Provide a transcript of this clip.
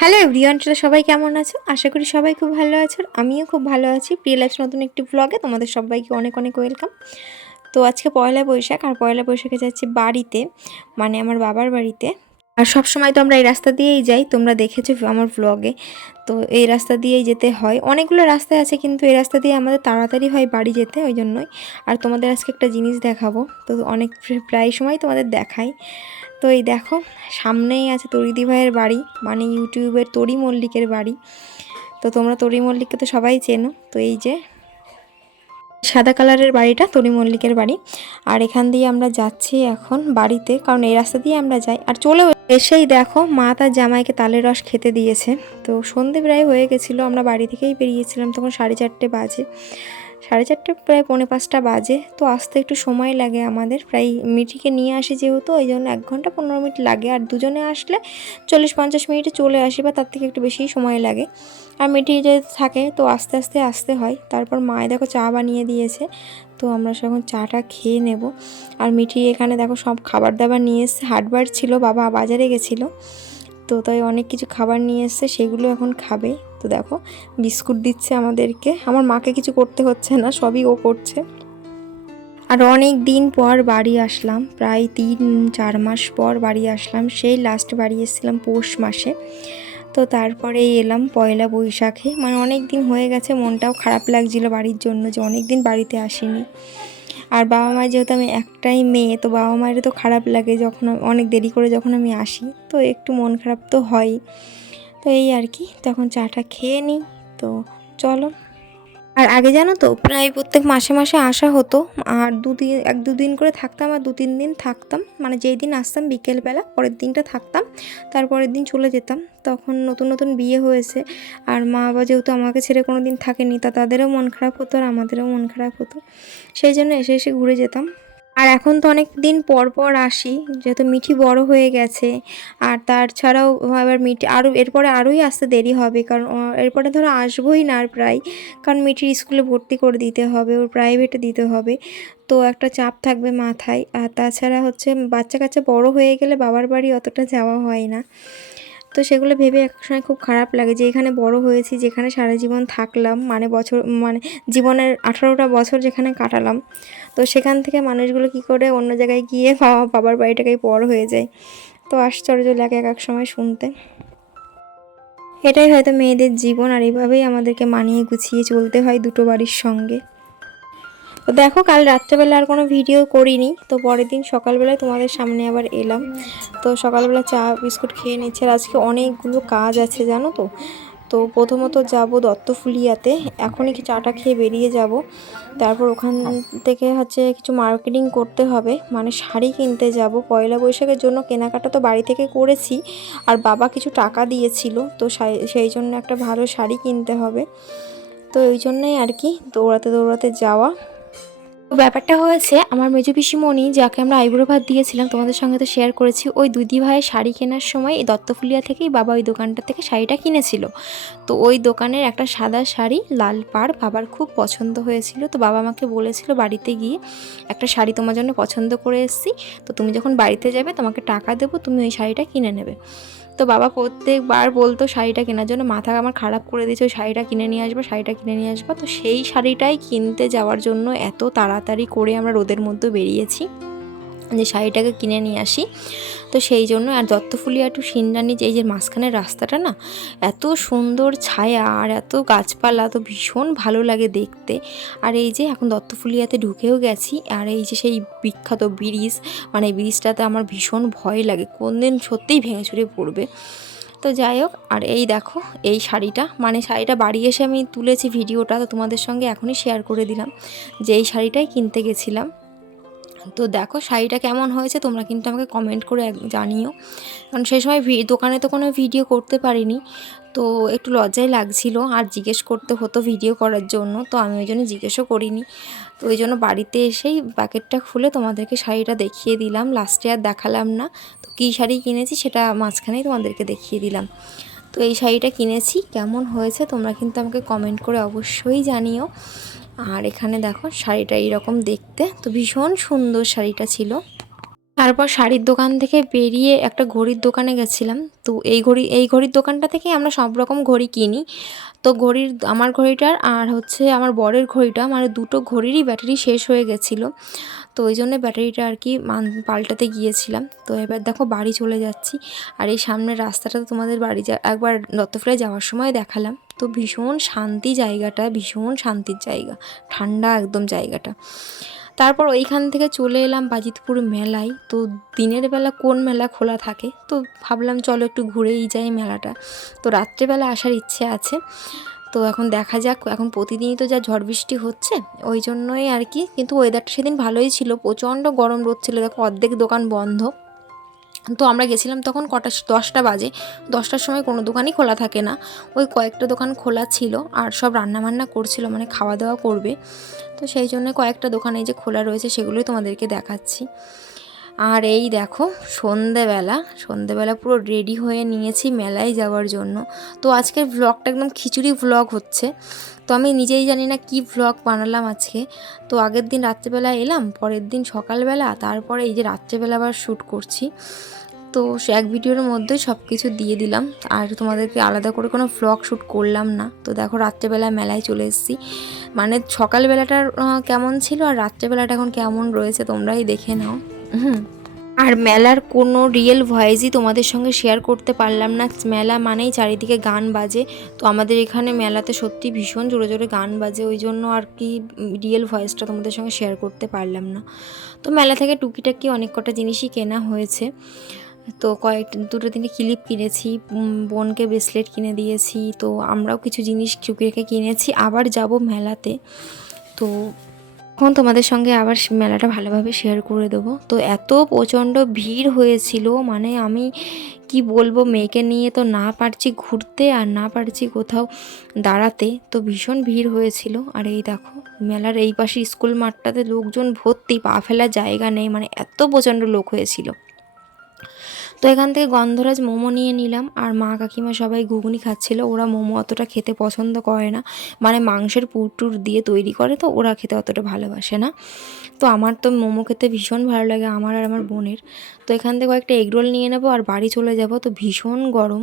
Hello everyone সবাই কেমন আছো? আশা করি সবাই খুব ভালো আছো আমিও খুব ভালো আছি। প্রিয় লাইফ নতুন একটি ব্লগে তোমাদের সবাইকে অনেক অনেক ওয়েলকাম তো আজকে পয়লা বৈশাখ, আর পয়লা বৈশাখে যাচ্ছি বাড়িতে মানে আমার বাবার বাড়িতে। আর সব সময় তো আমরা এই রাস্তা দিয়েই যাই, তোমরা দেখেছ আমার ব্লগে তো এই রাস্তা দিয়েই যেতে হয়। অনেকগুলো রাস্তা আছে, কিন্তু এই রাস্তা দিয়ে আমাদের তাড়াতাড়ি হয় বাড়ি যেতে, ওই জন্যই। আর তোমাদের আজকে একটা জিনিস দেখাবো। তো অনেক প্রায় সময় তোমাদের দেখাই। তো এই দেখো, সামনেই আছে তরিদি ভাইয়ের বাড়ি মানে ইউটিউবের তরি মল্লিকের বাড়ি। তো তোমরা তরি মল্লিককে তো সবাই চেনো। তো এই যে সাদা কালারের বাড়িটা, তরি মল্লিকের বাড়ি। আর এখান দিয়ে আমরা যাচ্ছি এখন বাড়িতে, কারণ এই রাস্তা দিয়ে আমরা যাই। আর চলেও এসেই দেখো, মা তার জামাইকে তালের রস খেতে দিয়েছে। তো সন্ধে প্রায় হয়ে গেছিল, আমরা বাড়ি থেকেই বেরিয়েছিলাম, তখন সাড়ে চারটে বাজে। সাড়ে চারটে, প্রায় পৌনে পাঁচটা বাজে। তো আসতে একটু সময় লাগে আমাদের। প্রায় মিঠিকে নিয়ে আসি যেহেতু ওই জন্য এক ঘণ্টা পনেরো মিনিট লাগে। আর দুজনে আসলে চল্লিশ পঞ্চাশ মিনিটে চলে আসি বা তার থেকে একটু বেশিই সময় লাগে। আর মিঠি যদি থাকে, তো আস্তে আস্তে আসতে হয়। তারপর মায়ে দেখো চা বানিয়ে দিয়েছে। তো আমরা এখন চাটা খেয়ে নেব। আর মিঠি এখানে দেখো সব খাবার দাবার নিয়ে এসে হাটবার ছিল, বাবা বাজারে গেছিল। তো তাই অনেক কিছু খাবার নিয়ে এসছে, সেগুলো এখন খাবে। তো দেখো, বিস্কুট দিচ্ছে আমাদেরকে। আমার মাকে কিছু করতে হচ্ছে না, সবই ও করছে। আর অনেক দিন পর বাড়ি আসলাম, প্রায় তিন, চার মাস পর বাড়ি আসলাম। সেই লাস্ট বাড়ি এসেছিলাম পৌষ মাসে। তো তারপরে এলাম পয়লা বৈশাখে। মানে অনেক দিন হয়ে গেছে, মনটাও খারাপ লাগছিল বাড়ির জন্য যে অনেক দিন বাড়িতে আসিনি। আর বাবা মা যেহেতু আমি একটাই মেয়ে, তো বাবা মায়ের তো খারাপ লাগে যখন অনেক দেরি করে যখন আমি আসি। তো একটু মন খারাপ তো হয় তো এই আর কি তখন চাটা খেয়ে নিই। তো চলো আর আগে জানো তো, প্রায় প্রত্যেক মাসে মাসে আসা হতো। আর দুদিন, এক দুদিন করে থাকতাম আর দু তিন দিন থাকতাম। মানে যেই দিন আসতাম, বিকেলবেলা, পরের দিনটা থাকতাম। তারপরের দিন চলে যেতাম। তখন নতুন নতুন বিয়ে হয়েছে। আর মা বাবা যেহেতু আমাকে ছেড়ে কোনো দিন থাকেনি, তা তাদেরও মন খারাপ হতো আর আমাদেরও মন খারাপ হতো। সেই জন্য এসে এসে ঘুরে যেতাম। আর এখন তো অনেক দিন পর পর আসি, যেহেতু মিঠি বড় হয়ে গেছে। আর তার ছাড়াও আবার মিঠি আরও এরপরে আরোই আসতে দেরি হবে, কারণ এরপরে ধরো আসবোই না আর প্রায়, কারণ মিঠির স্কুলে ভর্তি করে দিতে হবে, ওর প্রাইভেটে দিতে হবে। তো একটা চাপ থাকবে মাথায়। আর তাছাড়া হচ্ছে বাচ্চা কাচ্চা বড় হয়ে গেলে বাবার বাড়ি অতটা যাওয়া হয় না। তো সেগুলো ভেবে এক সময় খুব খারাপ লাগে যে এখানে বড় হয়েছি, যেখানে সারা জীবন থাকলাম মানে বছর মানে জীবনের আঠারোটা বছর যেখানে কাটালাম। তো সেখান থেকে মানুষগুলো কি করে অন্য জায়গায় গিয়ে বাবা, বাবার বাড়িটাকেই বড় হয়ে যায়। তো আশ্চর্য লাগে এক এক সময় শুনতে। এটাই হয়তো মেয়েদের জীবন আর এইভাবেই আমাদেরকে মানিয়ে গুছিয়ে চলতে হয় দুটো বাড়ির সঙ্গে। তো দেখো, কাল রাত্রেবেলা আর কোনো ভিডিও করিনি। তো পরের দিন সকালবেলায় তোমাদের সামনে আবার এলাম। তো সকালবেলা চা, বিস্কুট খেয়ে নিচ্ছে। আর আজকে অনেকগুলো কাজ আছে, জানো তো? তো প্রথমত যাব দত্তফুলিয়াতে। এখনই কি চাটা খেয়ে বেরিয়ে যাব। তারপর ওখান থেকে হচ্ছে কিছু মার্কেটিং করতে হবে। মানে শাড়ি কিনতে যাব। পয়লা বৈশাখের জন্য কেনাকাটা তো বাড়ি থেকে করেছি। আর বাবা কিছু টাকা দিয়েছিল। তো সেই জন্য একটা ভালো শাড়ি কিনতে হবে। তো ওই জন্যই আর কি দৌড়াতে দৌড়াতে যাওয়া। ব্যাপারটা হয়েছে, আমার মেজো পিসিমণি যাকে আমরা আইবুড়ো ভাত দিয়েছিলাম, তোমাদের সঙ্গে তো শেয়ার করেছি, ওই দুদি ভাইয়ের শাড়ি কেনার সময় এই দত্তফুলিয়া থেকেই বাবা ওই দোকানটা থেকে শাড়িটা কিনেছিল। তো ওই দোকানের একটা সাদা শাড়ি, লাল পাড় বাবার খুব পছন্দ হয়েছিল। তো বাবা আমাকে বলেছিল বাড়িতে গিয়ে একটা শাড়ি তোমার জন্য পছন্দ করে এসেছি, তো তুমি যখন বাড়িতে যাবে তোমাকে টাকা দেবো, তুমি ওই শাড়িটা কিনে নেবে। তো বাবা প্রত্যেকবার বলতো, শাড়িটা কেনার জন্য মাথা আমার খারাপ করে দিয়েছে, ওই শাড়িটা কিনে নিয়ে আসব, শাড়িটা কিনে নিয়ে আসব। তো সেই শাড়িটাই কিনতে যাওয়ার জন্য এত তাড়াতাড়ি করে আমরা রোদের মধ্যে বেরিয়েছি। যে শাড়িটাকে কিনে নিয়ে আসি। তো সেই জন্য আর দত্তফুলিয়া টু সিন্ডানি যে এই যে মাঝখানের রাস্তাটা না, এত সুন্দর ছায়া আর এত গাছপালা তো ভীষণ ভালো লাগে দেখতে। আর এই যে এখন দত্তফুলিয়াতে ঢুকেও গেছি আর এই যে সেই বিখ্যাত ব্রিজ মানে ব্রিজটাতে আমার ভীষণ ভয় লাগে কোন দিন সত্যিই ভেঙে চুরে পড়বে। তো যাই হোক, আর এই দেখো, এই শাড়িটা মানে শাড়িটা বাড়ি এসে আমি তুলেছি ভিডিওটা, তো তোমাদের সঙ্গে এখনই শেয়ার করে দিলাম যে এই শাড়িটাই কিনতে গেছিলাম। তো দেখো শাড়িটা কেমন হয়েছে তোমরা কিন্তু আমাকে কমেন্ট করে জানিও। কারণ সেই সময় দোকানে তো কোনো ভিডিও করতে পারিনি, তো একটু লজ্জাই লাগছিল আর জিজ্ঞেস করতে হতো ভিডিও করার জন্য, তো আমি ওই জন্য জিজ্ঞেসও করিনি। তো ওই জন্য বাড়িতে এসেই প্যাকেটটা খুলে তোমাদেরকে শাড়িটা দেখিয়ে দিলাম। লাস্টে আর দেখালাম না। তো কী শাড়ি কিনেছি সেটা মাঝখানেই তোমাদেরকে দেখিয়ে দিলাম। তো এই শাড়িটা কিনেছি, কেমন হয়েছে তোমরা কিন্তু আমাকে কমেন্ট করে অবশ্যই জানিও। আর এখানে দেখো শাড়িটা এইরকম দেখতে। তো ভীষণ সুন্দর শাড়িটা ছিল। তারপর শাড়ির দোকান থেকে বেরিয়ে একটা ঘড়ির দোকানে গেছিলাম। তো এই ঘড়ি, এই ঘড়ির দোকানটা থেকে আমরা সব রকম ঘড়ি কিনি। তো ঘড়ির, আমার ঘড়িটার আর হচ্ছে আমার বরের ঘড়িটা মানে দুটো ঘড়িরই ব্যাটারি শেষ হয়ে গেছিল। তো ওই জন্য ব্যাটারিটা আর কি পাল্টাতে গিয়েছিলাম। তো এবার দেখো বাড়ি চলে যাচ্ছি। আর এই সামনের রাস্তাটা তো তোমাদের বাড়ি যা, একবার দত্তফ্রায় যাওয়ার সময় দেখালাম। তো ভীষণ শান্তি জায়গাটা, ভীষণ শান্তির জায়গা, ঠান্ডা একদম জায়গাটা। তারপর ওইখান থেকে চলে এলাম বাজিতপুর মেলায়। তো দিনের বেলা কোন মেলা খোলা থাকে? তো ভাবলাম চলো একটু ঘুরেই যাই মেলাটা। তো রাত্রেবেলা আসার ইচ্ছে আছে। তো এখন দেখা যাক, এখন প্রতিদিনই তো যা ঝড় বৃষ্টি হচ্ছে, ওই জন্যই আর কি। কিন্তু ওয়েদারটা সেদিন ভালোই ছিল, প্রচণ্ড গরম রোদ ছিল। দেখো অর্ধেক দোকান বন্ধ। তো আমরা গেছিলাম তখন কটা, দশটা বাজে। দশটার সময় কোনো দোকানই খোলা থাকে না। ওই কয়েকটা দোকান খোলা ছিল আর সব রান্নাবান্না করছিল মানে খাওয়া দাওয়া করবে। তো সেই জন্য কয়েকটা দোকানে যে খোলা রয়েছে সেগুলোই তোমাদেরকে দেখাচ্ছি। আর এই দেখো, সন্ধেবেলা সন্ধেবেলা পুরো রেডি হয়ে নিয়েছি মেলায় যাওয়ার জন্য। তো আজকের ভ্লগটা একদম খিচুড়ি ভ্লগ হচ্ছে। তো আমি নিজেই জানি না কি ভ্লগ বানালাম আজকে। তো আগের দিন রাত্রেবেলা এলাম, পরের দিন সকালবেলা, তারপরে এই যে রাত্রেবেলা আবার শ্যুট করছি। তো সে এক ভিডিওর মধ্যে সব কিছু দিয়ে দিলাম। আর তোমাদেরকে আলাদা করে কোনো ভ্লগ শ্যুট করলাম না। তো দেখো রাত্রেবেলা মেলায় চলে এসেছি। মানে সকালবেলাটার কেমন ছিল আর রাত্রেবেলাটা এখন কেমন রয়েছে তোমরাই দেখে নাও। আর মেলার কোনো রিয়েল ভয়েসই তোমাদের সঙ্গে শেয়ার করতে পারলাম না। মেলা মানেই চারিদিকে গান বাজে। তো আমাদের এখানে মেলাতে সত্যি ভীষণ জোরে জোরে গান বাজে। ওই জন্য আর কি রিয়েল ভয়েসটা তোমাদের সঙ্গে শেয়ার করতে পারলাম না। তো মেলা থেকে টুকিটাকি অনেক কটা জিনিসই কেনা হয়েছে। তো কয়েক দুটো দিনে ক্লিপ কিনেছি বোনকে ব্রেসলেট কিনে দিয়েছি। তো আমরাও কিছু জিনিস চুকি রেখে কিনেছি। আবার যাব মেলাতে। তো এখন তোমাদের সঙ্গে আবার মেলাটা ভালোভাবে শেয়ার করে দেবো। তো এত প্রচণ্ড ভিড় হয়েছিল মানে আমি কি বলব, মেয়েকে নিয়ে তো না পারছি ঘুরতে আর না পারছি কোথাও দাঁড়াতে, তো ভীষণ ভিড় হয়েছিল। আর এই দেখো, মেলার এই পাশে স্কুল মাঠটাতে লোকজন ভর্তি, পা ফেলার জায়গা নেই মানে এত প্রচণ্ড লোক হয়েছিল। তো এখান থেকে গন্ধরাজ মোমো নিয়ে নিলাম। আর মা কাকিমা সবাই ঘুগনি খাচ্ছিলো। ওরা মোমো অতটা খেতে পছন্দ করে না। মানে মাংসের পুরটুর দিয়ে তৈরি করে তো ওরা খেতে অতটা ভালোবাসে না। তো আমার তো মোমো খেতে ভীষণ ভালো লাগে, আমার আর আমার বোনের। তো এখান থেকে কয়েকটা এগরোল নিয়ে নেব আর বাড়ি চলে যাব। তো ভীষণ গরম।